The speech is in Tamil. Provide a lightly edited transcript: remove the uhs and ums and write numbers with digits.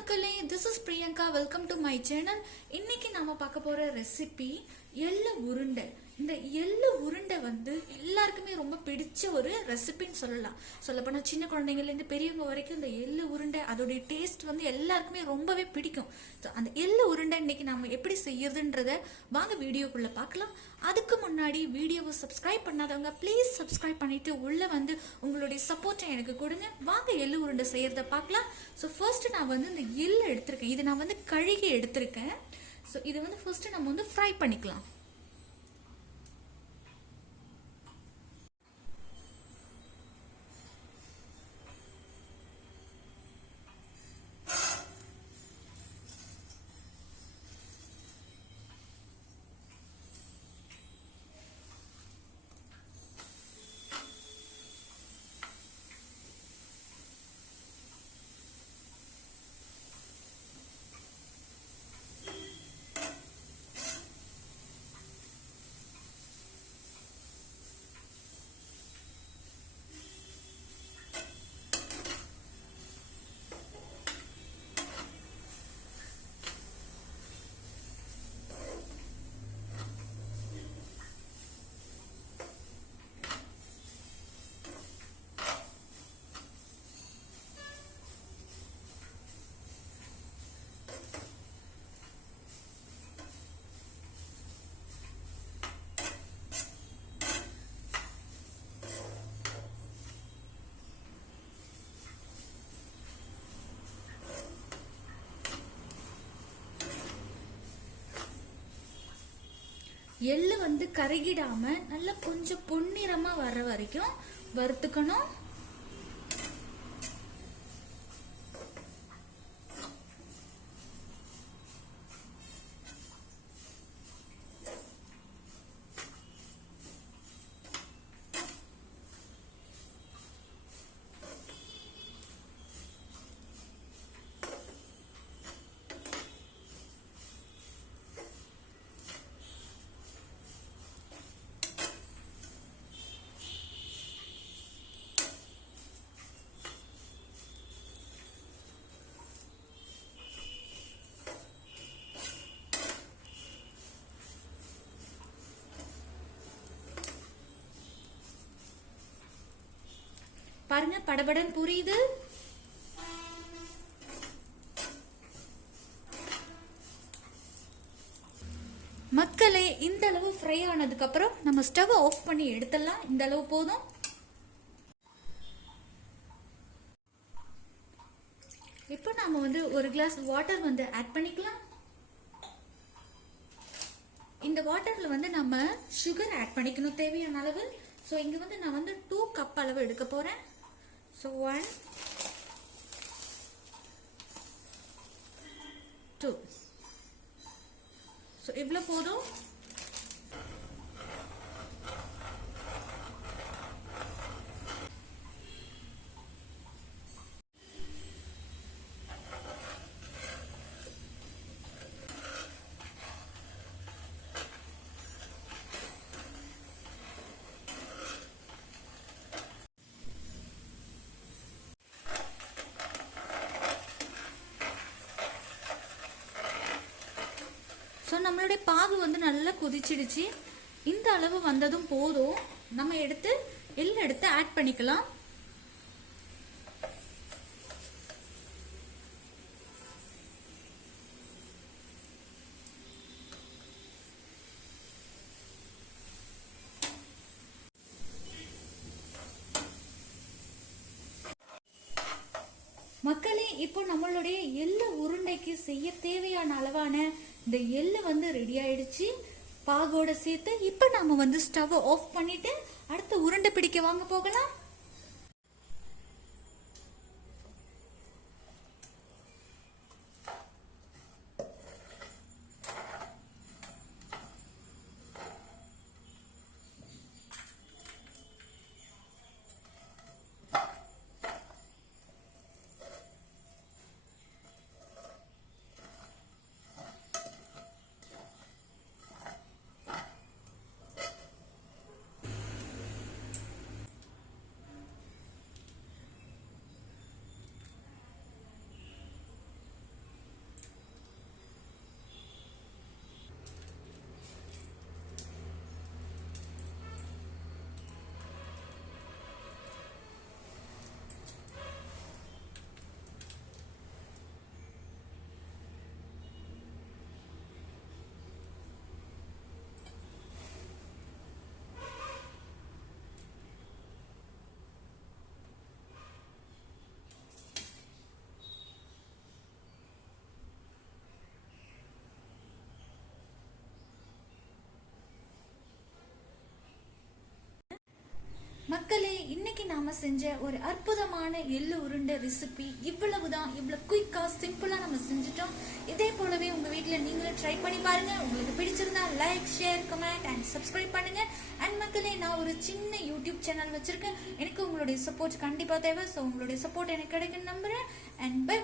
மக்களே, this is Priyanka. Welcome to my channel. இன்னைக்கு நாம பார்க்க போற ரெசிபி எள்ளு உருண்டை. இந்த எள்ளு உருண்டை வந்து எல்லாருக்குமே ரொம்ப பிடிச்ச ஒரு ரெசிபின்னு சொல்லலாம். சொல்லப்போனால் சின்ன குழந்தைங்கள்லேருந்து பெரியவங்க வரைக்கும் இந்த எள்ளு உருண்டை அதோடைய டேஸ்ட் வந்து எல்லாருக்குமே ரொம்பவே பிடிக்கும். அந்த எள்ளு உருண்டை இன்னைக்கு நாம எப்படி செய்யறதுன்றத வாங்க வீடியோக்குள்ள பார்க்கலாம். அதுக்கு முன்னாடி வீடியோவை சப்ஸ்கிரைப் பண்ணாதவங்க ப்ளீஸ் சப்ஸ்கிரைப் பண்ணிட்டு உள்ள வந்து உங்களுடைய சப்போர்ட்டை எனக்கு கொடுங்க. வாங்க எள்ளு உருண்டை செய்யறத பார்க்கலாம். ஸோ ஃபர்ஸ்ட் நான் வந்து இந்த எள்ளு எடுத்திருக்கேன். இதை நான் வந்து கழுகி எடுத்திருக்கேன். ஸோ இதை வந்து ஃபர்ஸ்ட் நம்ம வந்து ஃப்ரை பண்ணிக்கலாம். எள்ளு வந்து கருகிடாம நல்லா கொஞ்சம் பொன்னிறமா வர்ற வரைக்கும் வறுத்துக்கணும். பாருங்க, படபடன் புரியுது. மக்களே, இந்த அளவு ஃப்ரை ஆனதுக்கு அப்புறம் நம்ம ஸ்டவ் ஆஃப் பண்ணி எடுத்துடலாம். இந்த அளவு போதும். இப்போ நாம வந்து ஒரு கிளாஸ் வாட்டர் வந்து ஆட் பண்ணிக்கலாம். இந்த வாட்டர்ல வந்து நம்ம சுகர் ஆட் பண்ணிக்கணும் தேவையான அளவு. ஸோ இங்க வந்து நான் வந்து 2 கப் அளவு எடுக்க போறேன். So 1, 2. So இவ்வளவு போதும். ஸோ நம்மளுடைய பாகு வந்து நல்லா கொதிச்சிடுச்சு. இந்த அளவு வந்ததும் போதும். நம்ம எடுத்து எள்ளு எடுத்து ஆட் பண்ணிக்கலாம். மக்களே, இப்போ நம்மளுடைய எள்ளு உருண்டைக்கு செய்ய தேவையான அளவான இந்த எள்ளு வந்து ரெடி ஆயிடுச்சு பாகோட சேர்த்து. இப்போ நாம வந்து ஸ்டவ் ஆஃப் பண்ணிட்டு அடுத்து உருண்டை பிடிக்க வாங்க போகலாம். மக்களே, இன்னைக்கு நாம செஞ்ச ஒரு அற்புதமான எள்ளு உருண்டை ரெசிபி இவ்வளவுதான். இவ்வளவு குயிக்கா சிம்பிளா நம்ம செஞ்சுட்டோம். இதே போலவே உங்க வீட்டுல நீங்களும் ட்ரை பண்ணி பாருங்க. உங்களுக்கு பிடிச்சிருந்தா like, share, comment and subscribe பண்ணுங்க. அண்ட் மக்களே, நான் ஒரு சின்ன யூடியூப் சேனல் வச்சிருக்கேன். எனக்கு உங்களுடைய சப்போர்ட் கண்டிப்பா தேவை. ஸோ உங்களுடைய சப்போர்ட் எனக்கு கிடைக்கும் நம்புறேன். And by.